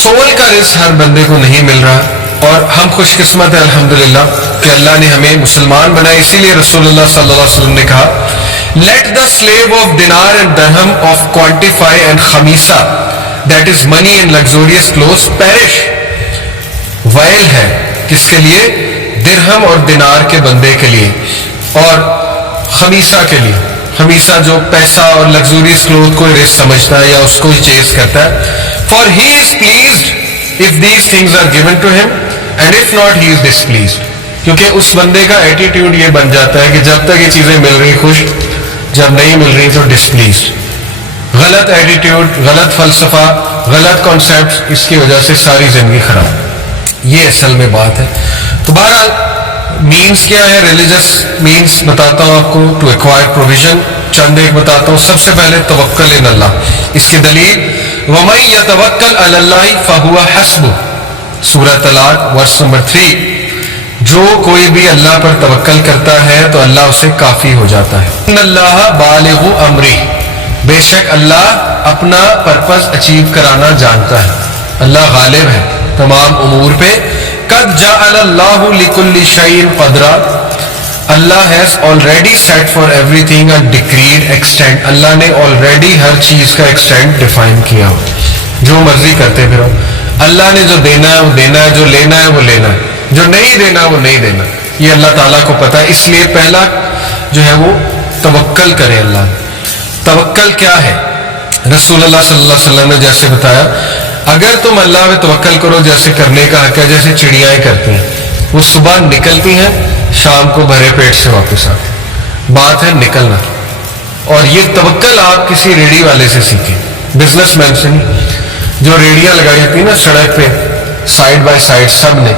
Civil کا رزق ہر بندے کو نہیں مل رہا، اور ہم خوش قسمت ہیں الحمدللہ کہ اللہ نے ہمیں مسلمان بنایا. اسی لیے رسول اللہ صلی اللہ علیہ وسلم نے کہا let the slave of dinar and dirham of quantify and khamisa, that is money and luxurious clothes, perish. ویل ہے کس کے لیے؟ درہم اور دینار کے بندے کے لیے، اور خمیسہ کے لیے. خمیسہ جو پیسہ اور لگزوریس کلوتھ کو رزق سمجھتا ہے یا اس کو ہی چیز کرتا ہے. for he is pleased if these things are given to him and if not he is displeased. کیونکہ اس بندے کا ایٹیٹیوڈ یہ بن جاتا ہے کہ جب تک یہ چیزیں مل رہی خوش، جب نہیں مل رہی تو ڈسپلیزڈ. غلط ایٹیٹیوڈ، غلط فلسفہ، غلط کانسیپٹ، اس کی وجہ سے ساری زندگی خراب. یہ اصل میں بات ہے. تو بہرحال مینس کیا ہے؟ ریلیجس مینس بتاتا ہوں آپ کو ٹو ایکوائر پروویژن. چند ایک بتاتا ہوں. سب سے پہلے توکل ان اللہ. اس کی دلیل وَمَن يَتَوَكَّلْ عَلَى اللَّهِ فَهُوَ حَسْبُهُ، سورہ طلاق ورس نمبر 3. جو کوئی بھی اللہ پر توکل کرتا ہے تو اللہ اسے کافی ہو جاتا ہے. ان اللہ بالغ امری، بے شک اللہ اپنا پرپز اچیو کرانا جانتا ہے. اللہ غالب ہے تمام امور پہ. قد جعل اللہ لکل شیء قدرا، Allah has already set for everything a decreed extent. اللہ نے آلریڈی ہر چیز کا ایکسٹینٹ ڈیفائن کیا ہو. جو مرضی کرتے پھرو، اللہ نے جو دینا ہے وہ دینا ہے، جو لینا ہے وہ لینا ہے، جو نہیں دینا وہ نہیں دینا. یہ اللہ تعالیٰ کو پتا ہے. اس لیے پہلا جو ہے وہ توکل کرے. اللہ توکل کیا ہے؟ رسول اللہ صلی اللہ علیہ وسلم نے جیسے بتایا، اگر تم اللہ پہ توکل کرو، جیسے کرنے کا حق ہے جیسے چڑیاں کرتی ہیں. وہ صبح نکلتی ہیں، شام کو بھرے پیٹ سے واپس آتی ہیں. بات ہے نکلنا. اور یہ توکل آپ کسی ریڑھی والے سے سیکھیں، بزنس مین سے نہیں. جو ریڑیاں لگائی ہوتی ہیں نا سڑک پہ سائڈ بائی سائڈ، سب نے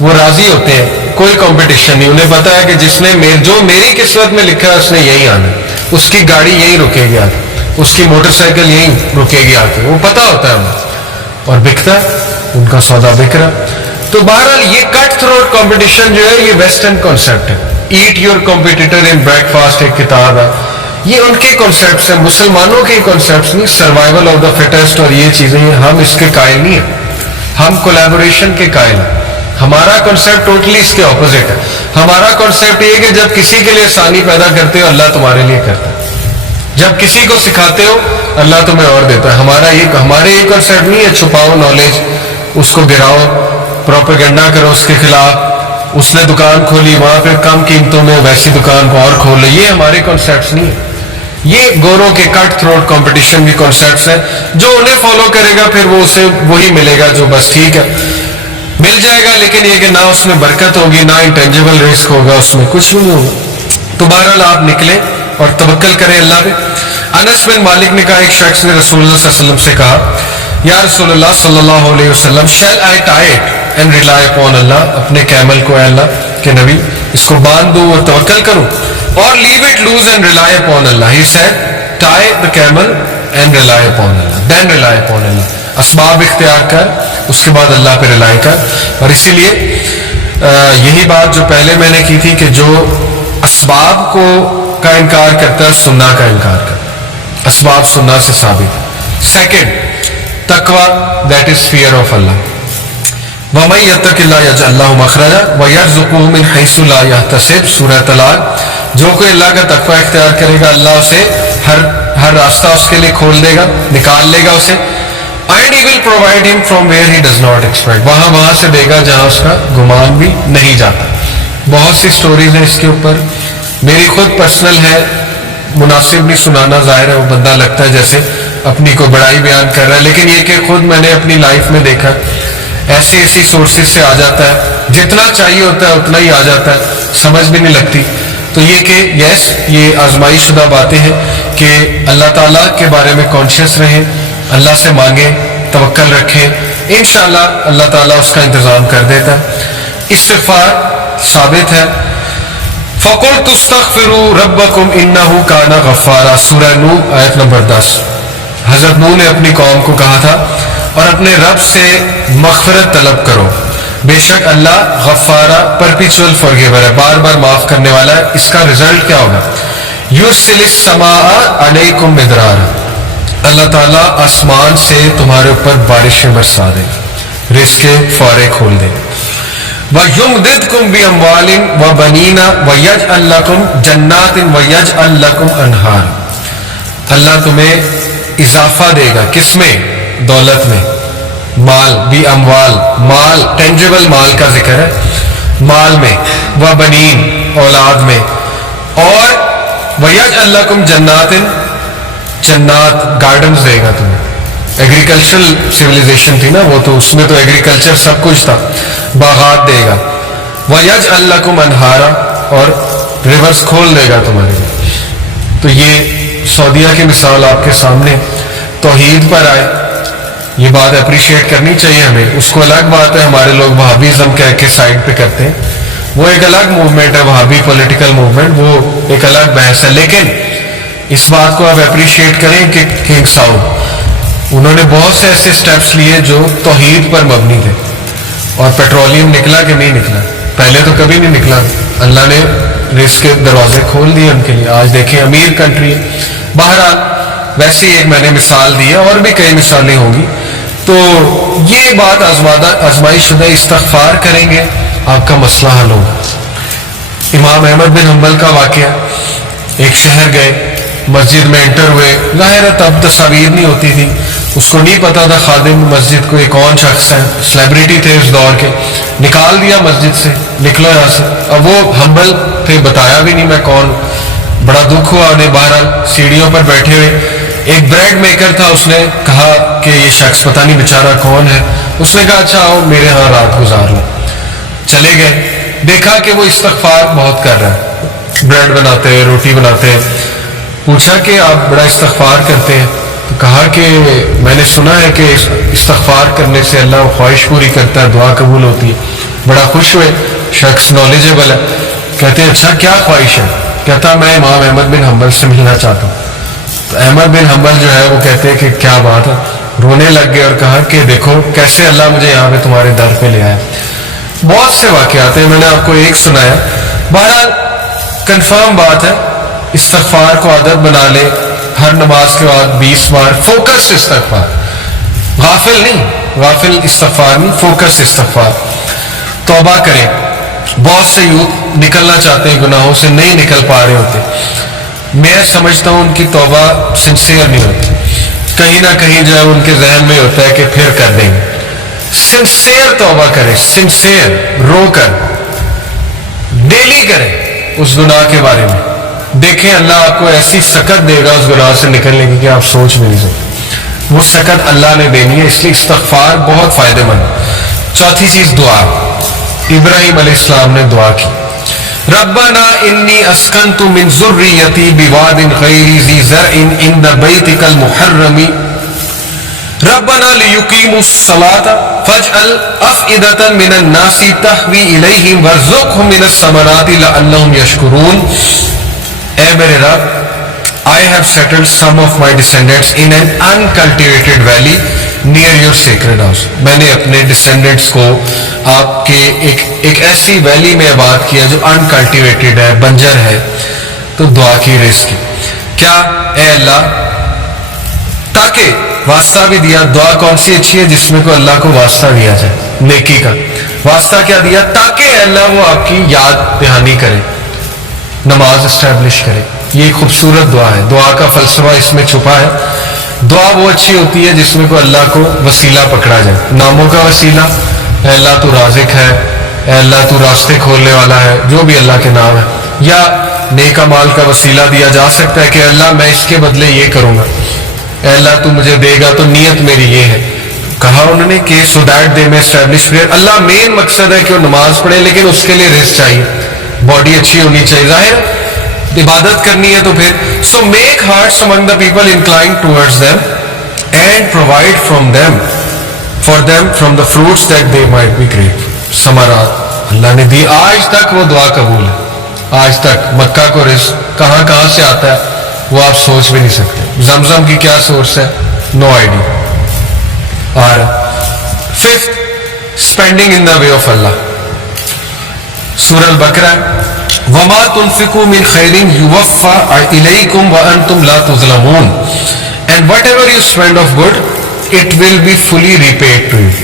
وہ راضی ہوتے ہیں، کوئی کمپٹیشن نہیں. انہیں پتا ہے کہ جس نے جو میری قسمت میں لکھا ہے اس نے یہی آنا. اس کی گاڑی یہیں رکے گی آ کے، اس کی موٹر سائیکل یہیں رکے گی آ کے. وہ پتا ہوتا ہے انہیں، اور بکتا ہے، ان کا سودا بک رہا. تو بہرحال یہ کٹ تھروٹ کمپٹیشن جو ہے یہ ویسٹرن کانسیپٹ ہے. Eat your competitor in breakfast ایک کتاب ہے، یہ ان کے کانسیپٹس ہیں، مسلمانوں کے کانسیپٹس نہیں. سروائیول آف دا فٹسٹ اور یہ چیزیں ہم اس کے قائل نہیں ہیں. ہم کولیبوریشن کے قائل ہیں. ہمارا کانسیپٹ ٹوٹلی اس کے اپوزٹ ہے. ہمارا کانسیپٹ یہ کہ جب کسی کے لیے آسانی پیدا کرتے ہو اللہ تمہارے لیے کرتا ہے. جب کسی کو سکھاتے ہو اللہ تمہیں اور دیتا ہے. ہمارے یہ کانسیپٹ نہیں ہے چھپاؤ نالج، اس کو گراؤ، پروپیگنڈا کرو اس کے خلاف. اس نے دکان کھولی وہاں پہ کم قیمتوں میں ویسی دکان کو اور کھول لو. یہ ہمارے کانسیپٹس نہیں ہے. یہ گوروں کے کٹ تھروٹ کمپٹیشن کے کانسیپٹس ہیں. جو انہیں فالو کرے گا پھر وہ اسے وہی ملے گا جو بس ٹھیک ہے مل جائے گا، لیکن یہ کہ نہ اس میں برکت ہوگی، نہ انٹینجیبل رزق ہوگا، اس میں کچھ بھی نہیں ہوگا. تو بہرحال آپ نکلیں اور توکل کریں اللہ پہ. انس بن مالک نے کہا ایک شخص نے رسول اللہ صلی اللہ علیہ وسلم سے کہا یا رسول اللہ صلی اللہ علیہ وسلم shall I tie it and rely upon Allah، اپنے کیمل کو اے اللہ کے نبی اس کو باندھ دوں اور توکل کروں، اور leave it loose and rely upon Allah. He said tie the camel and rely upon Allah, then rely upon Allah. اسباب اختیار کر، اس کے بعد اللہ پہ رلائی کر. اور اسی لیے یہی بات جو پہلے میں نے کی تھی کہ جو اسباب کو کا انکار کرتا ہے سننا کا انکار کرتا ہے. اسباب سننا سے ثابت ہے. سیکنڈ تقوی، دیٹ از فیئر آف اللہ. وَمَن يَتَّقِ اللَّهَ يَجْعَل لَّهُ مَخْرَجًا وَيَرْزُقْهُ مِنْ حَيْثُ لَا يَحْتَسِبُ، سورہ طلاق. جو کوئی اللہ کا تقوی اختیار کرے گا اللہ اسے ہر راستہ اس کے لیے کھول دے گا، نکال لے گا اسے. And he will provide him from where he does not expect، وہاں سے دے گا جہاں اس کا گمان بھی نہیں جاتا. بہت سی سٹوریز ہیں اس کے اوپر. میری خود پرسنل ہے، مناسب نہیں سنانا، ظاہر ہے وہ بندہ لگتا ہے جیسے اپنی کو بڑائی بیان کر رہا ہے، لیکن یہ کہ خود میں نے اپنی لائف میں دیکھا ایسی سورسز سے آ جاتا ہے، جتنا چاہیے ہوتا ہے اتنا ہی آ جاتا ہے، سمجھ بھی نہیں لگتی. تو یہ کہ یس یہ آزمائی شدہ باتیں ہیں کہ اللہ تعالیٰ کے بارے میں کانشیس رہیں، اللہ سے مانگیں، توکل رکھیں، انشاءاللہ اللہ تعالیٰ اس کا انتظام کر دیتا ہے. استغفار ثابت ہے. فَقُلْتُ اسْتَغْفِرُوا رَبَّكُمْ إِنَّهُ كَانَ غَفَّارًا، سورہ نوح آیت نمبر 10. حضرت نوح نے اپنی قوم کو کہا تھا اور اپنے رب سے مغفرت طلب کرو، بے شک اللہ غفارہ پرپیچول فارگیور ہے، بار بار معاف کرنے والا ہے. اس کا رزلٹ کیا ہوگا؟ یُرْسِلِ السَّمَاءَ عَلَيْكُمْ مِدْرَارًا، اللہ تعالیٰ آسمان سے تمہارے اوپر بارشیں برسا دے، رزق کے فوارے کھول دے. وَيُمْدِدْكُمْ بِأَمْوَالٍ وَبَنِينَ وَيَجْعَلْ لَكُمْ جَنَّاتٍ وَيَجْعَلْ لَكُمْ أَنْهَارٍ. اللہ تمہیں اضافہ دے گا، کس میں؟ دولت میں. مال بھی اموال، مال ٹینجیبل مال کا ذکر ہے، مال میں. وَبَنِينَ اولاد میں. اور وَيَجْعَلْ لَكُمْ جَنَّاتٍ جنات گارڈنز دے گا تمہیں. ایگریکلچرل سیویلائزیشن تھی نا وہ، تو اس میں تو ایگریکلچر سب کچھ تھا. باغات دے گا. وَيَجْعَلْ لَكُمْ أَنْهَارًا اور ریورس کھول دے گا تمہارے لیے. تو یہ سعودیہ کی مثال آپ کے سامنے. توحید پر آئے، یہ بات اپریشیٹ کرنی چاہیے ہمیں. اس کو الگ بات ہے ہمارے لوگ وہابیزم کہہ کے سائڈ پہ کرتے ہیں، وہ ایک الگ موومنٹ ہے، وہابی پولیٹیکل موومنٹ، وہ ایک الگ بحث ہے. لیکن اس بات کو آپ اپریشیٹ کریں کہ کنگ سعود انہوں نے بہت سے ایسے سٹیپس لیے جو توحید پر مبنی تھے. اور پیٹرولیم نکلا کہ نہیں نکلا؟ پہلے تو کبھی نہیں نکلا. اللہ نے رزق کے دروازے کھول دیے ان کے لیے. آج دیکھیں امیر کنٹری ہے. بہرحال ویسے ایک میں نے مثال دی ہے، اور بھی کئی مثالیں ہوں گی. تو یہ بات آزمائش شدہ استغفار کریں گے آپ کا مسئلہ حل ہوگا. امام احمد بن حنبل کا واقعہ، ایک شہر گئے، مسجد میں انٹر ہوئے. ظاہر ہے تب تصاویر نہیں ہوتی تھی، اس کو نہیں پتا تھا خادم مسجد کو یہ کون شخص ہے، سیلیبریٹی تھے اس دور کے. نکال دیا مسجد سے، نکلو یہاں سے. اب وہ ہمبل تھے، بتایا بھی نہیں میں کون. بڑا دکھ ہوا انہیں. بہرحال سیڑھیوں پر بیٹھے ہوئے ایک بریڈ میکر تھا، اس نے کہا کہ یہ شخص پتہ نہیں بیچارہ کون ہے. اس نے کہا اچھا آؤ میرے ہاں رات گزار لو. چلے گئے، دیکھا کہ وہ استغفار بہت کر رہا ہے، بریڈ بناتے ہیں، روٹی بناتے ہیں. پوچھا کہ آپ بڑا استغفار کرتے ہیں؟ تو کہا کہ میں نے سنا ہے کہ استغفار کرنے سے اللہ خواہش پوری کرتا ہے، دعا قبول ہوتی ہے. بڑا خوش ہوئے، شخص نالجبل ہے. کہتے ہیں اچھا کیا خواہش ہے؟ کہتا میں امام احمد بن حنبل سے ملنا چاہتا ہوں. تو احمد بن حنبل جو ہے وہ کہتے ہیں کہ کیا بات ہے، رونے لگ گئے اور کہا کہ دیکھو کیسے اللہ مجھے یہاں پہ تمہارے در پہ لے آیا. بہت سے واقعات ہیں، میں نے آپ کو ایک سنایا. بہرحال کنفرم بات ہے، استغفار کو عادت بنا لے. ہر نماز کے بعد 20 بار فوکس استغفار، غافل نہیں، غافل استغفار نہیں، فوکس استغفار. توبہ کریں. بہت سے یوتھ نکلنا چاہتے ہیں گناہوں سے، نہیں نکل پا رہے ہوتے. میں سمجھتا ہوں ان کی توبہ سنسیئر نہیں ہوتی. کہیں نہ کہیں جو ہے ان کے ذہن میں ہوتا ہے کہ پھر کر دیں گے. سنسیئر توبہ کریں، سنسیئر، رو کر ڈیلی کریں اس گناہ کے بارے میں. دیکھیں اللہ آپ کو ایسی سکت دے گا اس گناہ سے نکلنے کی کہ آپ سوچ بھی نہیں سکتے. وہ سکت اللہ نے دینی ہے، اس لیے استغفار بہت فائدہ مند. چوتھی چیز دعا. ابراہیم علیہ السلام نے دعا کی، ربنا انی اسکنت من ذریتی بواد غیر ذی زرع عند بیتک المحرم ربنا لیقیموا الصلاۃ فاجعل افئدة من الناس تهوی الیہم وارزقهم من الثمرات لعلہم یشکرون. اے میرے رب، I have settled some of my descendants in an uncultivated valley near your sacred house. میں نے اپنے descendants کو آپ کے ایک ایسی ویلی میں آباد کیا جو uncultivated ہے، بنجر ہے. تو دعا کی رزق کی. کیا؟ اے اللہ، تاکہ واسطہ بھی دیا. دعا کون سی اچھی ہے؟ جس میں کو اللہ کو واسطہ دیا جائے، نیکی کا واسطہ. کیا دیا؟ تاکہ اے اللہ وہ آپ کی یاد دہانی کرے، نماز اسٹیبلش کرے. یہ ایک خوبصورت دعا ہے. دعا کا فلسفہ اس میں چھپا ہے. دعا وہ اچھی ہوتی ہے جس میں کو اللہ کو وسیلہ پکڑا جائے. ناموں کا وسیلہ، اے اللہ تو رازق ہے، اے اللہ تو راستے کھولنے والا ہے، جو بھی اللہ کے نام ہے. یا نیک اعمال کا وسیلہ دیا جا سکتا ہے کہ اللہ میں اس کے بدلے یہ کروں گا، اے اللہ تو مجھے دے گا تو نیت میری یہ ہے. کہا انہوں نے کہ سو دیٹ دے میں اسٹیبلش پریئر. اللہ مین مقصد ہے کہ وہ نماز پڑھے، لیکن اس کے لیے رزق چاہیے، باڈی اچھی ہونی چاہیے. ظاہر عبادت کرنی ہے تو پھر so make hearts among the people inclined towards them and provide from them for them from the fruits that they might be grateful. ثمرات اللہ نے دی. آج تک وہ دعا قبول ہے. آج تک مکہ کو رزق کہاں سے آتا ہے وہ آپ سوچ بھی نہیں سکتے. زمزم کی کیا سورس ہے؟ No idea. اور fifth, spending in the way of Allah. سورہ البقرہ، وما تنفقوا من خیر یوفى الیکم وانتم لا تظلمون. and whatever you spend of good, it will be fully repaid to you.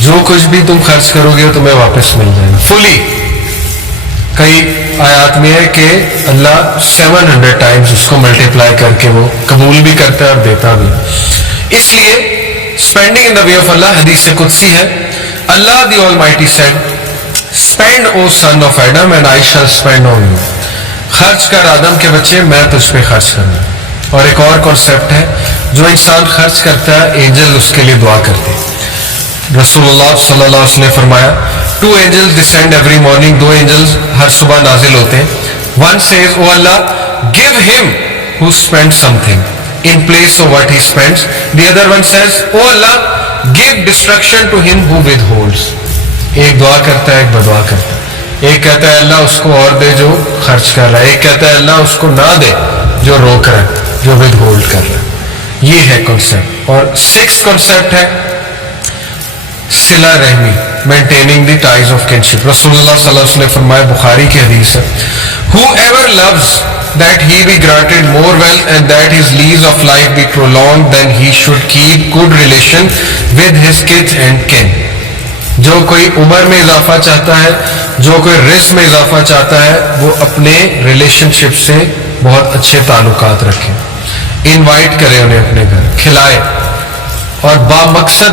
جو کچھ بھی تم خرچ کرو گے تمہیں واپس مل جائے گا فلی. کئی آیات میں ہے کہ اللہ 700 ٹائمز اس کو ملٹیپلائی کر کے وہ قبول بھی کرتا ہے اور دیتا بھی. اس لیے spending in the way of اللہ حدیث قدسی ہے. Allah the almighty said spend O son of Adam and I shall spend on you. خرچ کر آدم کے بچے میں تجھ پہ خرچ کروں. اور ایک اور کانسیپٹ ہے جو انسان خرچ کرتا ہے اینجل اس کے لیے دعا کرتے ہیں. رسول اللہ صلی اللہ علیہ وسلم نے فرمایا 2 angels descend every morning. 2 angels ہر صبح نازل ہوتے ہیں. One says, oh Allah, give him who spends something in place of what he spends. The other one says, oh Allah, give destruction to him who withholds. ایک دعا کرتا ہے ایک بدعا کرتا ہے. ایک کہتا ہے اللہ اس کو اور دے جو خرچ کر رہا ہے. ایک کہتا ہے اللہ اس کو نہ دے جو روک رہا ہے, جو withhold کر رہا ہے. یہ ہے کنسیپٹ. اور 6th کنسیپٹ ہے صلہ رحمی, maintaining the ties of kinship. رسول اللہ صلی اللہ علیہ وسلم نے فرمایا, بخاری کی حدیث ہے, whoever loves that he be granted more wealth and that his lease of life be prolonged, then he should keep good relation with his kith and kin. جو کوئی عمر میں اضافہ چاہتا ہے, جو کوئی رزق میں اضافہ چاہتا ہے, وہ اپنے ریلیشن شپ سے بہت اچھے تعلقات رکھے, انوائٹ کرے انہیں اپنے گھر, کھلائے اور با مقصد